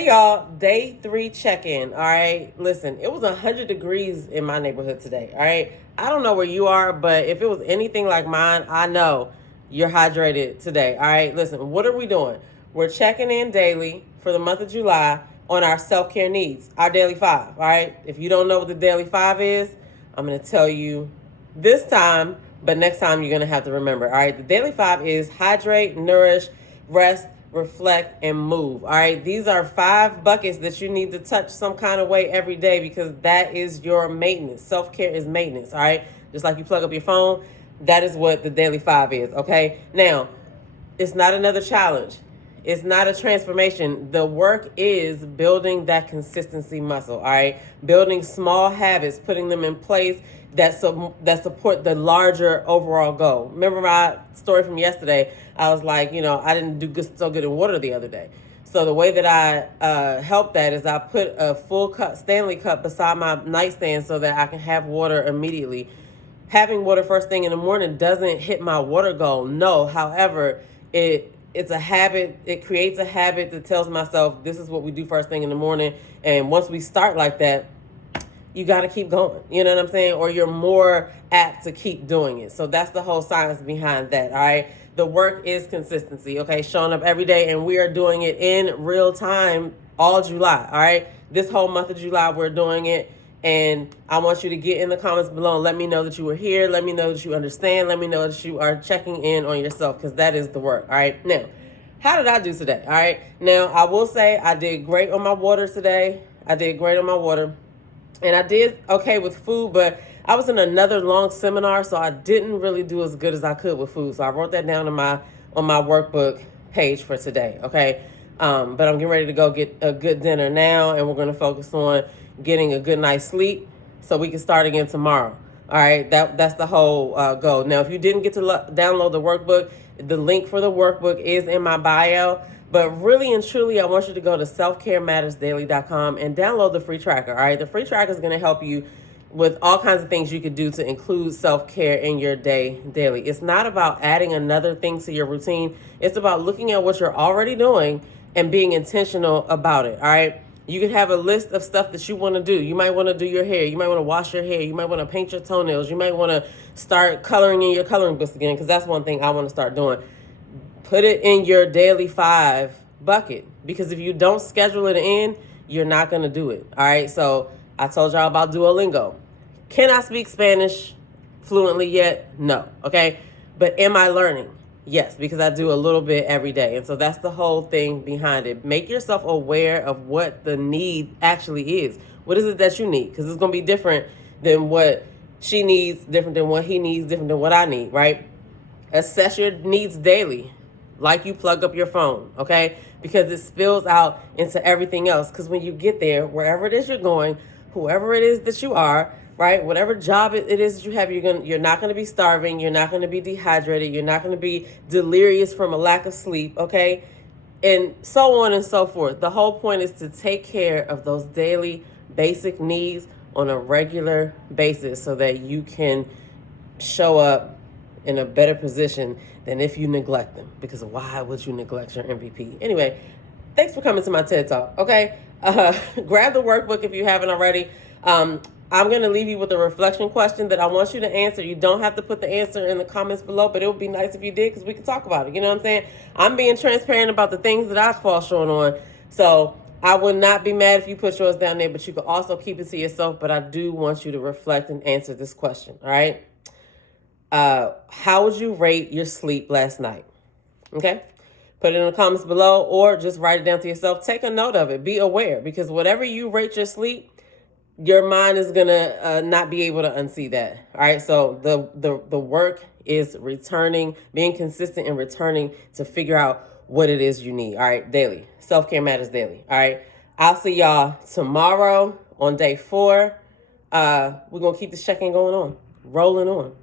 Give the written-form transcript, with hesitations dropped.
Hey y'all, day 3 check-in. All right, listen, it was 100 degrees in my neighborhood today. All right, I don't know where you are, but if it was anything like mine, I know you're hydrated today. All right, listen, what are we doing? We're checking in daily for the month of July on our self-care needs, our daily 5. All right, if you don't know what the daily 5 is, I'm going to tell you this time, but next time you're going to have to remember. All right, the daily 5 is hydrate, nourish, rest, reflect, and move. All right, these are 5 buckets that you need to touch some kind of way every day, because that is your maintenance. Self-care is maintenance. All right, just like you plug up your phone, that is what the daily 5 is. Okay, now it's not another challenge, it's not a transformation. The work is building that consistency muscle. All right, building small habits, putting them in place that support the larger overall goal. Remember my story from yesterday? I was like, I didn't do so good in water the other day. So the way that I help that is I put a full cup, Stanley cup, beside my nightstand so that I can have water immediately. Having water first thing in the morning doesn't hit my water goal. No, however, it's a habit. It creates a habit that tells myself this is what we do first thing in the morning. And once we start like that, you got to keep going. You know what I'm saying? Or you're more apt to keep doing it. So that's the whole science behind that. All right. The work is consistency. Okay. Showing up every day, and we are doing it in real time all July. All right. This whole month of July, we're doing it. And I want you to get in the comments below and let me know that you were here. Let me know that you understand. Let me know that you are checking in on yourself, because that is the work. All right. Now, how did I do today? All right. Now, I will say I did great on my water today. I did great on my water. And I did okay with food, but I was in another long seminar, so I didn't really do as good as I could with food. So I wrote that down on my workbook page for today, okay? But I'm getting ready to go get a good dinner now, and we're going to focus on getting a good night's sleep so we can start again tomorrow. All right, that's the whole goal. Now, if you didn't get to download the workbook, the link for the workbook is in my bio. But really and truly, I want you to go to selfcaremattersdaily.com and download the free tracker. All right, the free tracker is going to help you with all kinds of things you could do to include self-care in your day daily. It's not about adding another thing to your routine. It's about looking at what you're already doing and being intentional about it. All right. You could have a list of stuff that you want to do. You might want to do your hair. You might want to wash your hair. You might want to paint your toenails. You might want to start coloring in your coloring books again, because that's one thing I want to start doing. Put it in your daily 5 bucket, because if you don't schedule it in, you're not going to do it. All right. So I told y'all about Duolingo. Can I speak Spanish fluently yet? No. Okay. But am I learning? Yes, because I do a little bit every day. And so that's the whole thing behind it. Make yourself aware of what the need actually is. What is it that you need? Because it's going to be different than what she needs, different than what he needs, different than what I need, right? Assess your needs daily, like you plug up your phone, okay? Because it spills out into everything else. Because when you get there, wherever it is you're going, whoever it is that you are, right? Whatever job it is that you have, you're not going to be starving. You're not going to be dehydrated. You're not going to be delirious from a lack of sleep, okay? And so on and so forth. The whole point is to take care of those daily basic needs on a regular basis so that you can show up in a better position than if you neglect them. Because why would you neglect your MVP? Anyway, thanks for coming to my TED Talk, okay? Grab the workbook if you haven't already. I'm going to leave you with a reflection question that I want you to answer. You don't have to put the answer in the comments below, but it would be nice if you did, because we can talk about it. You know what I'm saying? I'm being transparent about the things that I fall short on. So I would not be mad if you put yours down there, but you can also keep it to yourself. But I do want you to reflect and answer this question, all right? How would you rate your sleep last night? Okay? Put it in the comments below, or just write it down to yourself. Take a note of it. Be aware, because whatever you rate your sleep, your mind is gonna not be able to unsee that. All right. So the work is returning, being consistent and returning to figure out what it is you need. All right. Daily. Self-care matters daily. All right. I'll see y'all tomorrow on day 4. We're gonna keep this check-in going on, rolling on.